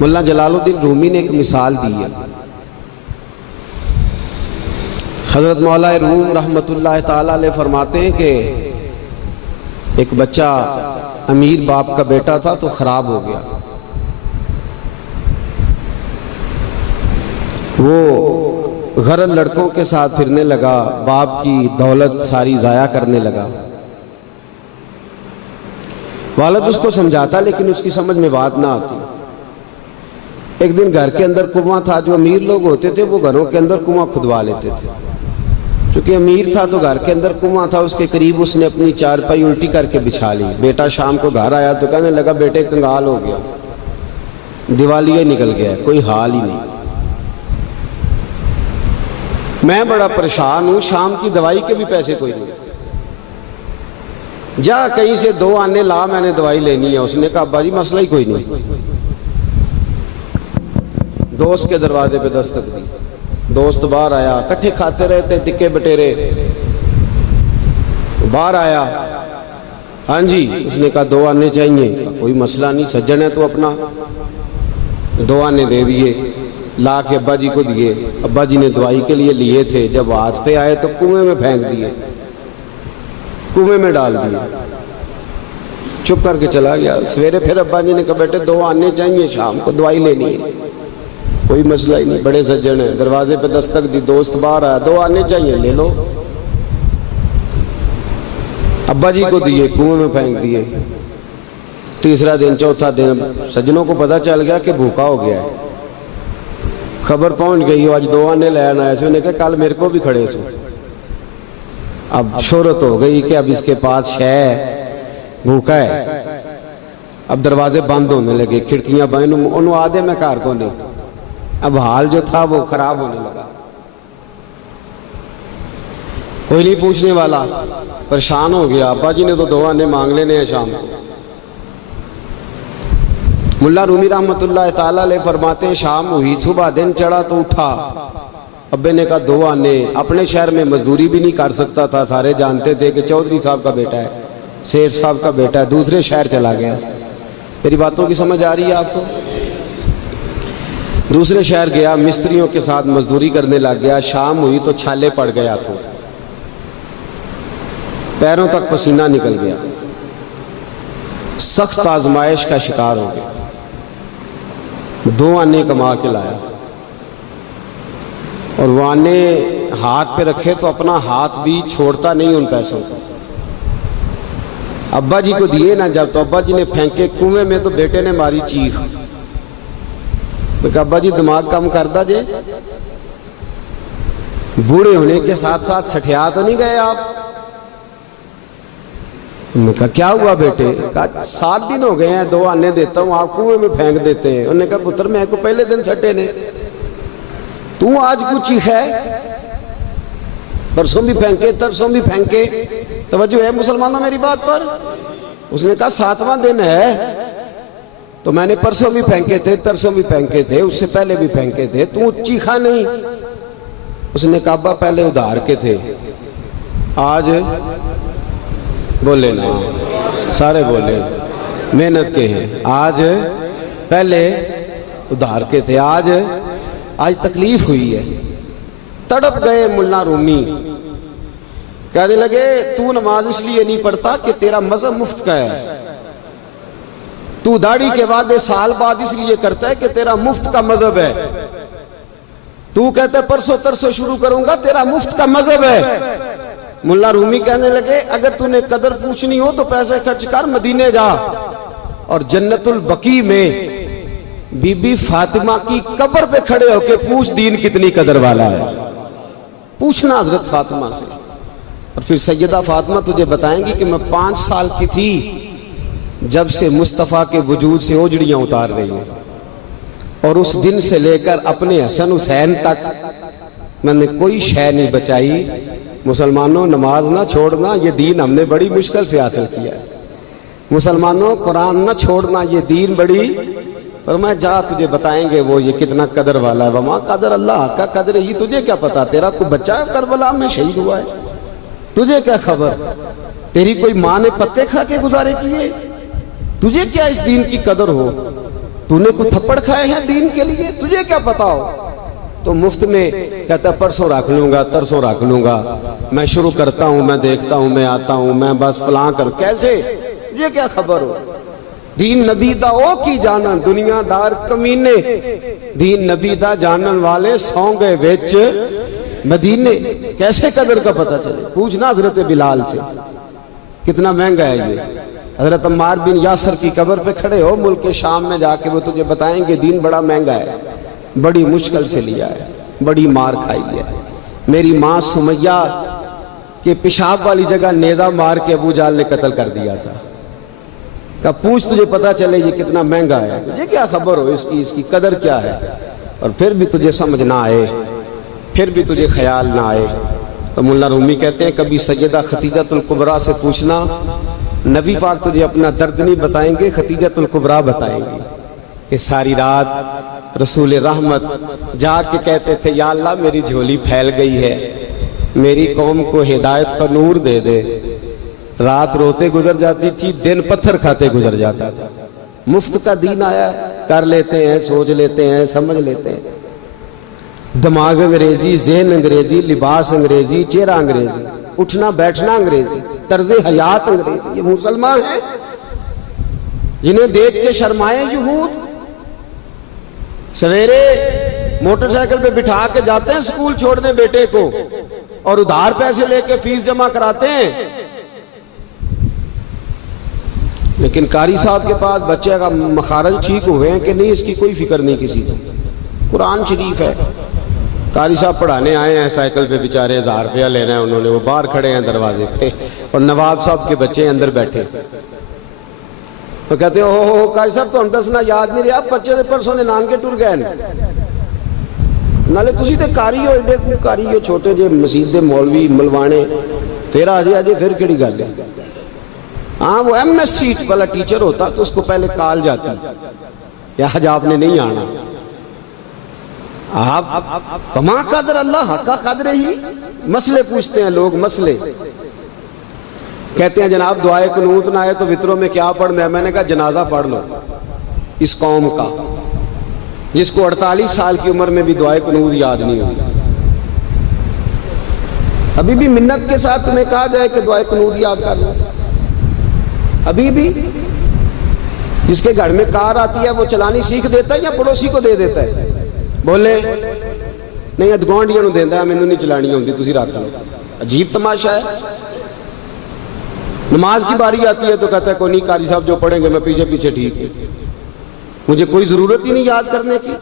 मुल्ला जलालुद्दीन रूमी ने एक मिसाल दी है। हज़रत मौला रूम रहमतुल्लाह ताला अलैह फरमाते हैं कि एक बच्चा अमीर बाप का बेटा था तो ख़राब हो गया। वो गरल लड़कों के साथ फिरने लगा, बाप की दौलत सारी ज़ाया करने लगा। वालिद उसको समझाता लेकिन उसकी समझ में बात ना आती। एक दिन घर के अंदर कुआं था। जो अमीर लोग होते थे वो घरों के अंदर कुआं खुदवा लेते थे। क्योंकि अमीर था तो घर के अंदर कुआं था, उसके करीब उसने अपनी चारपाई उल्टी करके बिछा ली। बेटा शाम को घर आया तो कहने लगा बेटे कंगाल हो गया, दिवालिया निकल गया, कोई हाल ही नहीं, मैं बड़ा परेशान हूं, शाम की दवाई के भी पैसे कोई नहीं, जा कहीं से 2 आने ला, मैंने दवाई लेनी है। उसने कहा अब्बा जी मसला ही कोई नहीं। दोस्त के दरवाजे पे दस्तक दी, दोस्त बाहर आया, इकट्ठे खाते रहते टिक्के बटेरे। बाहर आया, हाँ जी, उसने कहा 2 आने चाहिए। कोई मसला नहीं, सज्जन है तो अपना। 2 आने दे दिए, ला के अब्बा जी को दिए। अब्बा जी ने दवाई के लिए लिए थे, जब हाथ पे आए तो कुएं में फेंक दिए, कुएं में डाल दिए, चुप करके चला गया। सवेरे फिर अब्बा जी ने कहा बेटे 2 आने चाहिए, शाम को दवाई लेनी है। कोई मसला ही नहीं, बड़े सज्जन है। दरवाजे पे दस्तक दी, दोस्त बाहर आया, 2 आने चाहिए, ले लो। अब्बा जी को दिए, कुएं में फेंक दिए। तीसरा दिन, चौथा दिन, सज्जनों को पता चल गया कि भूखा हो गया है। खबर पहुंच गई, आज 2 आने लेना आया। उसने कहा कल मेरे को भी खड़े सो। अब शोहरत हो गई कि अब इसके पास शह भूखा है। अब दरवाजे बंद होने लगे, खिड़कियां बंद, उन्होंने आधे में कार को नहीं। अब हाल जो था वो खराब होने लगा। कोई नहीं पूछने वाला, परेशान हो गया। अब्बा जी ने तो 2 आने मांग लेने हैं शाम को। मुल्ला रूमी रहमतुल्लाह ताला अलैह फरमाते हैं शाम हुई, सुबह दिन चढ़ा तो उठा। अब्बे ने कहा 2 आने। अपने शहर में मजदूरी भी नहीं कर सकता था, सारे जानते थे कि चौधरी साहब का बेटा है, शेर साहब का बेटा है। दूसरे शहर चला गया। मेरी बातों की समझ आ रही है आपको? दूसरे शहर गया, मिस्त्रियों के साथ मजदूरी करने लग गया। शाम हुई तो छाले पड़ गया, तो पैरों तक पसीना निकल गया, सख्त आजमाइश का शिकार हो गया। 2 आने कमा के लाया और वो आने हाथ पे रखे तो अपना हाथ भी छोड़ता नहीं उन पैसों को। अब्बा जी को दिए ना जब, तो अब्बा जी ने फेंके कुएं में, तो बेटे ने मारी चीख। अब्बा जी दिमाग कम करदा जे, बूढ़े होने के साथ साथ सठिया तो नहीं गए आप? उन्होंने कहा क्या हुआ बेटे? कहा 7 दिन हो गए हैं, 2 आने देता हूं, आप कुएं में फेंक देते हैं। उन्होंने कहा पुत्र मैं को पहले दिन सटे ने, तू आज कुछ ही है, परसों भी फेंके, तरसों भी फेंके। तवज्जो है मुसलमानों मेरी बात पर? उसने कहा 7वां दिन है तो मैंने परसों भी फेंके थे, तरसों भी फेंके थे, उससे पहले भी फेंके थे, तू चीखा नहीं। उसने कहा अब्बा पहले उधार के थे, आज बोले ना, सारे बोले मेहनत के हैं। आज पहले उधार के थे, आज तकलीफ हुई है। तड़प गए मुल्ला रूमी, कहने लगे तू नमाज इसलिए नहीं पढ़ता कि तेरा मजहब मुफ्त का है, तू दाढ़ी के वादे साल बाद इसलिए करता है कि तेरा मुफ्त का मजहब है, तू कहता है परसों तरसों शुरू करूंगा, तेरा मुफ्त का मजहब है। मुल्ला रूमी कहने लगे अगर तूने कदर पूछनी हो तो पैसे खर्च कर मदीने जा और जन्नतुल बकी में बीबी फातिमा की कब्र पे खड़े होके पूछ दीन कितनी कदर वाला है। पूछना हजरत फातिमा से, और फिर सैयदा फातिमा तुझे बताएंगी कि मैं 5 साल की थी जब से मुस्तफ़ा के वजूद से ओजड़ियां उतार रही हैं, और उस दिन से लेकर अपने हसन हुसैन तक मैंने कोई शय नहीं बचाई। मुसलमानों नमाज ना छोड़ना, ये दीन हमने बड़ी मुश्किल से हासिल किया है। मुसलमानों कुरान ना छोड़ना, ये दीन बड़ी, पर मैं जा तुझे बताएंगे वो ये कितना कदर वाला है। वमा कदर अल्लाह का कदर ही, तुझे क्या पता, तेरा कोई बच्चा करबला में शहीद हुआ है, तुझे क्या खबर, तेरी कोई माँ ने पत्ते खा के गुजारे किए, तुझे क्या इस दीन की कदर हो। तूने कुछ थप्पड़ खाए हैं दीन के लिए, तुझे क्या पता हो? तो मुफ्त में कहता परसों रख लूंगा, तरसों रख लूंगा, मैं शुरू करता हूं, मैं देखता हूं, मैं आता हूं, मैं बस फलां कर। कैसे? तुझे क्या खबर हो? दीन नबी दा ओ की जानन दुनियादार कमीने, दीन नबी दा जानन वाले सौ गए विच मदीने। कैसे कदर का पता चले? पूछना हजरत बिलाल से, कितना महंगा है ये। हजरत अम्मार बिन यासर की कब्र पे खड़े हो मुल्क के शाम में जाके, वो तुझे बताएंगे दीन बड़ा महंगा है, बड़ी मुश्किल से लिया है, बड़ी मार खाई है। मेरी माँ सुमैया के पेशाब वाली जगह नेजा मार के अबू जाल ने कत्ल कर दिया था। का पूछ तुझे पता चले ये कितना महंगा है, तुझे क्या खबर हो इसकी कदर क्या है? और फिर भी तुझे समझ ना आए, फिर भी तुझे ख्याल ना आए। तो मुल्ला रूमी कहते हैं कभी सैयदा खतीजतुल कुबरा से पूछना, नबी पाक तुझे अपना दर्द नहीं बताएंगे, खतीजतुल कुबरा बताएंगे कि सारी रात रसूल रहमत जाग के कहते थे या अल्लाह मेरी झोली फैल गई है, मेरी कौम को हिदायत का नूर दे दे। रात रोते गुजर जाती थी, दिन पत्थर खाते गुजर जाता था। मुफ्त का दीन आया, कर लेते हैं, सोच लेते हैं, समझ लेते हैं। दिमाग अंग्रेजी, ज़हन अंग्रेजी, लिबास अंग्रेजी, चेहरा अंग्रेजी, उठना बैठना अंग्रेजी, तर्ज हयात अंग्रेजी। ये मुसलमान है जिन्हें देख के शर्माए यहूद। सवेरे मोटरसाइकिल पे बिठा के जाते हैं स्कूल छोड़ने बेटे को, और उधार पैसे लेके फीस जमा कराते हैं। लेकिन कारी साहब के पास बच्चे का मखारज ठीक हुए हैं कि नहीं, इसकी कोई फिक्र नहीं किसी को। कुरान शरीफ है, कारी साहब पढ़ाने आए हैं साइकिल पे, बेचारे 1000 रुपया लेना है उन्होंने, वो बाहर खड़े हैं दरवाजे पे, और नवाब साहब के बच्चे अंदर बैठे। तो कहते हो कारी साहब तो दसना याद नहीं रहा, बच्चे ने परसों ने नान के टुर गए नाले तुसी ते कारी हो, एडे को कारी हो, छोटे जे मसीत दे मौलवी मलवाने, फिर आ जाए फिर केड़ी गल है। हाँ वो MS सीट वाला टीचर होता तो उसको पहले कॉल जाती, आज आपने नहीं आना। आप कमा कदर अल्लाह का कदर ही। मसले पूछते हैं लोग, मसले कहते हैं जनाब दुआए कुनूत ना आए तो वित्रों में क्या पढ़ना है? मैंने कहा जनाजा पढ़ लो इस कौम का, जिसको 48 साल की उम्र में भी दुआए कुनूत याद नहीं हुई। अभी भी मिन्नत के साथ तुम्हें कहा जाए कि दुआए कुनूत याद कर लो, अभी भी जिसके घर में कार आती है वो चलानी सीख देता है या पड़ोसी को दे देता है? बोले नहीं अदगौंडिया नूं देंदा, मैनू नहीं चलानी होंदी, तुसी रख लो। अजीब तमाशा है। नमाज की बारी आती है तो कहता है कोई नहीं कारी साहब जो पढ़ेंगे मैं पीछे पीछे ठीक है, मुझे कोई जरूरत ही नहीं याद करने की।